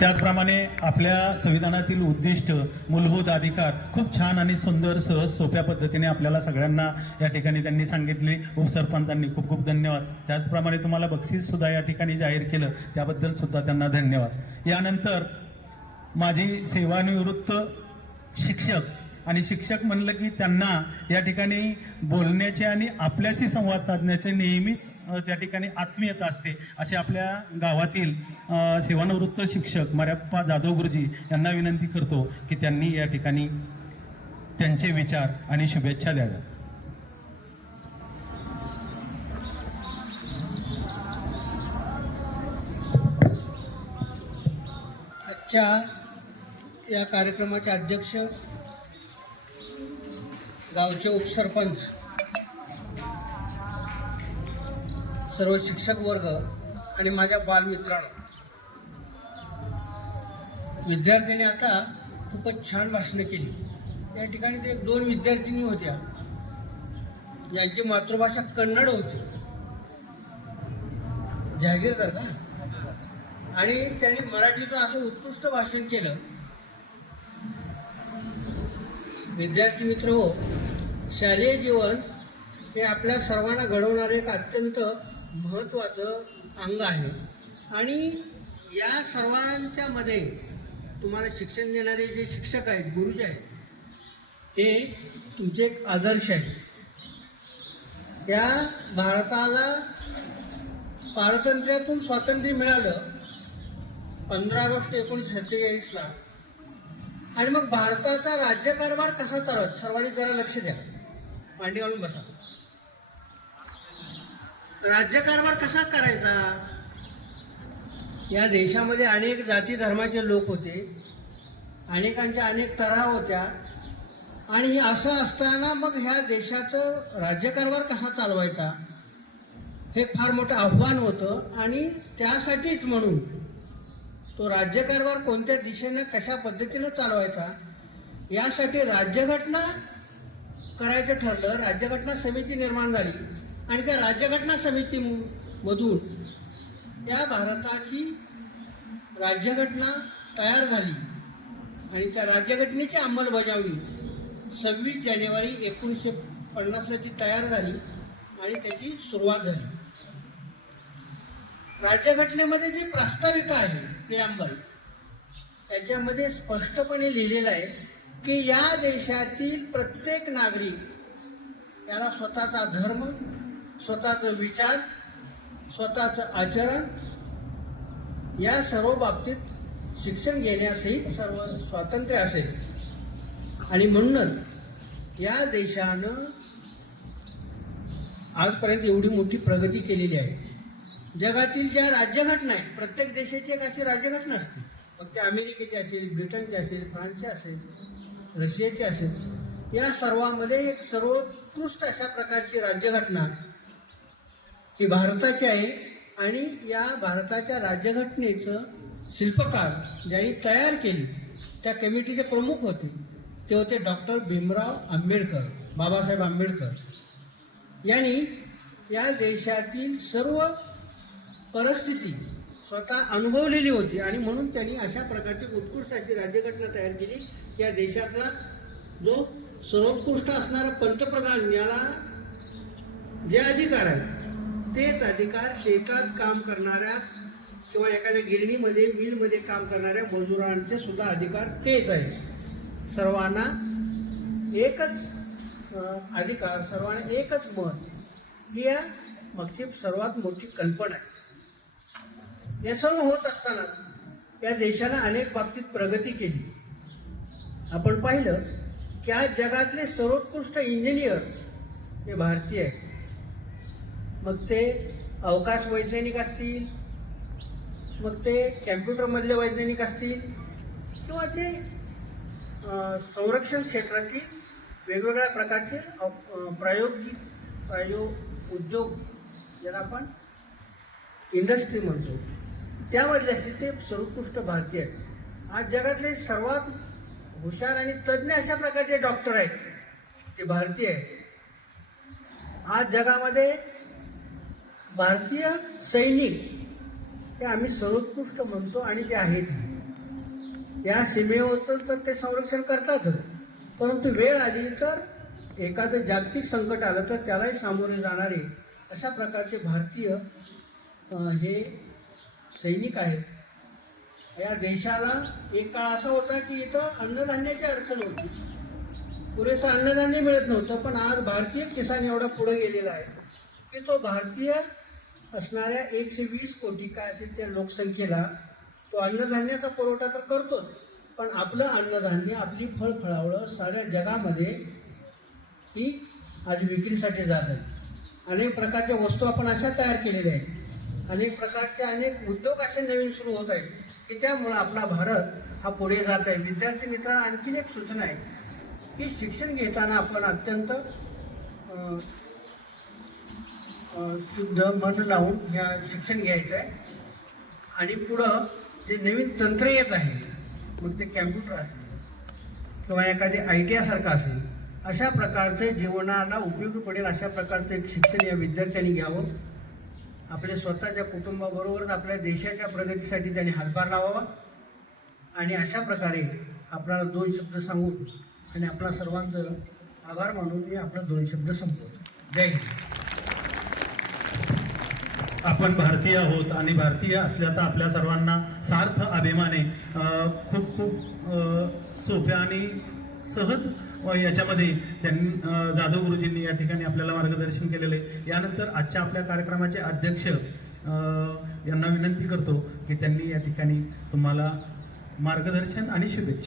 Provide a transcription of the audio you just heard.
त्याचप्रमाणे आपल्या संविधानातील उद्दिष्ट मूलभूत अधिकार खूप छान आणि सुंदर सहज सोप्या पद्धतीने आपल्याला सगळ्यांना या ठिकाणी त्यांनी सांगितले. उपसरपंचांनी खूप खूप धन्यवाद. त्याचप्रमाणे तुम्हाला बक्षीस सुद्धा या ठिकाणी जाहीर केलं. त्याबद्दल सुद्धा त्यांना धन्यवाद. यानंतर माझी सेवानिवृत्त शिक्षक आणि शिक्षक म्हणलं की त्यांना या ठिकाणी बोलण्याचे आणि आपल्याशी संवाद साधण्याचे नेहमीच त्या ठिकाणी आत्मीयता असते असे आपल्या गावातील सेवानिवृत्त शिक्षक मर्याप्पा जाधव गुरुजी यांना विनंती करतो की त्यांनी या ठिकाणी त्यांचे विचार आणि शुभेच्छा द्याव्या. आजच्या या कार्यक्रमाचे अध्यक्ष गावचे उपसरपंच सर्व शिक्षक वर्ग आणि माझ्या बालमित्रांनो. विद्यार्थ्यांनी आता खूपच छान भाषणं केली. या ठिकाणी ते एक दोन विद्यार्थिनी होत्या. यांची मातृभाषा कन्नड होती. जहागीरदार का? आणि त्यांनी मराठीतून असं उत्कृष्ट भाषण केलं. विद्यार्थी मित्र हो शालेय जीवन हे आपल्या सर्वांना घडवणारे एक अत्यंत महत्त्वाचं अंग आहे. आणि या सर्वांच्या मध्ये तुम्हाला शिक्षण देणारे जे शिक्षक आहेत गुरुजी आहेत हे तुमचे एक आदर्श आहेत. या भारताला पारतंत्र्यातून स्वातंत्र्य मिळालं पंधरा ऑगस्ट एकोणीसशे सत्तेचाळीसला. आणि मग भारताचा राज्यकारभार कसा चालत सर्वांनी जरा लक्ष द्या. मांडी घालून बसा. राज्यकारभार कसा करायचा? या देशामध्ये अनेक जाती धर्माचे लोक होते अनेकांच्या अनेक तऱ्हा होत्या. आणि हे असं असताना मग ह्या देशाचं राज्यकारभार कसा चालवायचा? हे फार मोठं आव्हान होतं. आणि त्यासाठीच म्हणून तो राज्यकारभार कोणत्या दिशेनं कशा पद्धतीनं चालवायचा? यासाठी राज्यघटना करायचं ठरलं राज्यघटना समिती निर्माण झाली. आणि त्या राज्यघटना समितीमधून या भारताची राज्यघटना तयार झाली. आणि त्या राज्यघटनेची अंमलबजावणी सव्वीस जानेवारी एकोणीसशे पन्नासला ती तयार झाली आणि त्याची सुरुवात झाली. राज्यघटनेमध्ये जी प्रास्ताविका आहे प्रियांबल त्याच्यामध्ये स्पष्टपणे लिहिलेलं आहे की या देशातील प्रत्येक नागरिक याला स्वतःचा धर्म स्वतःचा विचार स्वतःचं आचरण या सर्व बाबतीत शिक्षण घेण्यासही सर्व स्वातंत्र्य असेल. आणि म्हणूनच या देशानं आजपर्यंत एवढी मोठी प्रगती केलेली आहे. जगातील ज्या राज्यघटना आहेत प्रत्येक देशाची एक अशी राज्यघटना असते. मग ते अमेरिकेची असेल ब्रिटनची असेल फ्रान्सची असेल रशियाची असेल या सर्वांमध्ये एक सर्वोत्कृष्ट अशा प्रकारची राज्यघटना ही भारताची आहे आणि या भारताच्या राज्यघटनेचं शिल्पकार ज्यांनी तयार केली त्या कमिटीचे प्रमुख होते. ते होते डॉक्टर भीमराव आंबेडकर बाबासाहेब आंबेडकर. यांनी या देशातील सर्व परिस्थिती स्वतः अनुभवलेली होती आणि म्हणून त्यांनी अशा प्रकारची उत्कृष्ट अशी राज्यघटना तयार केली. या देशातला जो सर्वोत्कृष्ट असणारा पंतप्रधान याला जे अधिकार आहेत तेच अधिकार शेतात काम करणाऱ्या किंवा एखाद्या गिरणीमध्ये मिलमध्ये काम करणाऱ्या मजुरांचे सुद्धा अधिकार तेच आहे सर्वांना एकच अधिकार सर्वांना एकच मत ही या मागची सर्वात मोठी कल्पना आहे. हे सर्व होत असताना या देशानं अनेक बाबतीत प्रगती केली. आपण पाहिलं की आज जगातले सर्वोत्कृष्ट इंजिनियर हे भारतीय आहेत. मग ते अवकाश वैज्ञानिक असतील मग ते कॅम्प्युटरमधले वैज्ञानिक असतील किंवा ते संरक्षण क्षेत्रातील वेगवेगळ्या प्रकारचे अव- प्रायोगिक प्रायोग उद्योग ज्याला आपण इंडस्ट्री म्हणतो. त्यामधले असतील ते सर्वोत्कृष्ट भारतीय आहेत. आज जगातले सर्वात हुशार आणि तज्ज्ञ अशा प्रकारचे डॉक्टर आहेत. ते भारतीय आहेत. आज जगामध्ये भारतीय सैनिक हे आम्ही सर्वोत्कृष्ट म्हणतो आणि ते आहेत. या सीमेवरचं तर ते संरक्षण करतातच परंतु वेळ आली तर एखादं जागतिक संकट आलं तर त्यालाही सामोरे जाणारे अशा प्रकारचे भारतीय हे सैनिक आहेत. या देशाला एक काळ असा होता की इथं अन्नधान्याची अडचण होती. पुरेसं अन्नधान्य मिळत नव्हतं पण आज भारतीय किसान एवढा पुढे गेलेला आहे की तो भारतीय असणाऱ्या एकशे वीस कोटी काय असेल त्या लोकसंख्येला तो अन्नधान्याचा पुरवठा तर करतोच पण आपलं अन्नधान्य आपली फळफळावळं साऱ्या जगामध्ये ही आज विक्रीसाठी जात आहे अनेक प्रकारच्या वस्तू आपण अशा तयार केलेल्या आहेत. अनेक प्रकारचे अनेक उद्योग असे नवीन सुरू होत आहेत. की त्यामुळं आपला भारत हा पुढे जात आहे. विद्यार्थी मित्रांना आणखीन एक सूचना आहे की शिक्षण घेताना आपण अत्यंत शुद्ध मन लावून ह्या शिक्षण घ्यायचं आहे. आणि पुढं जे नवीन तंत्र येत आहे मग ते कॅम्प्युटर असेल किंवा एखादी आय टी आयसारखं असेल अशा प्रकारचे जीवनाला उपयोगी पडेल अशा प्रकारचं एक शिक्षण या विद्यार्थ्यांनी घ्यावं. आपल्या स्वतःच्या कुटुंबाबरोबरच आपल्या देशाच्या प्रगतीसाठी त्यांनी हातभार लावावा. आणि अशा प्रकारे आपल्याला दोन शब्द सांगून आणि आपला सर्वांचं आभार मानून मी आपला दोन शब्द संपवतो. जय हिंद. आपण भारतीय आहोत आणि भारतीय असल्याचा आपल्या सर्वांना सार्थ अभिमान आहे खूप खूप सोप्या आणि सहज व याच्यामध्ये त्यांनी जाधव गुरुजींनी या ठिकाणी आपल्याला मार्गदर्शन केलेलं आहे. यानंतर आजच्या आपल्या कार्यक्रमाचे अध्यक्ष यांना विनंती करतो की त्यांनी या ठिकाणी तुम्हाला मार्गदर्शन आणि शुभेच्छा.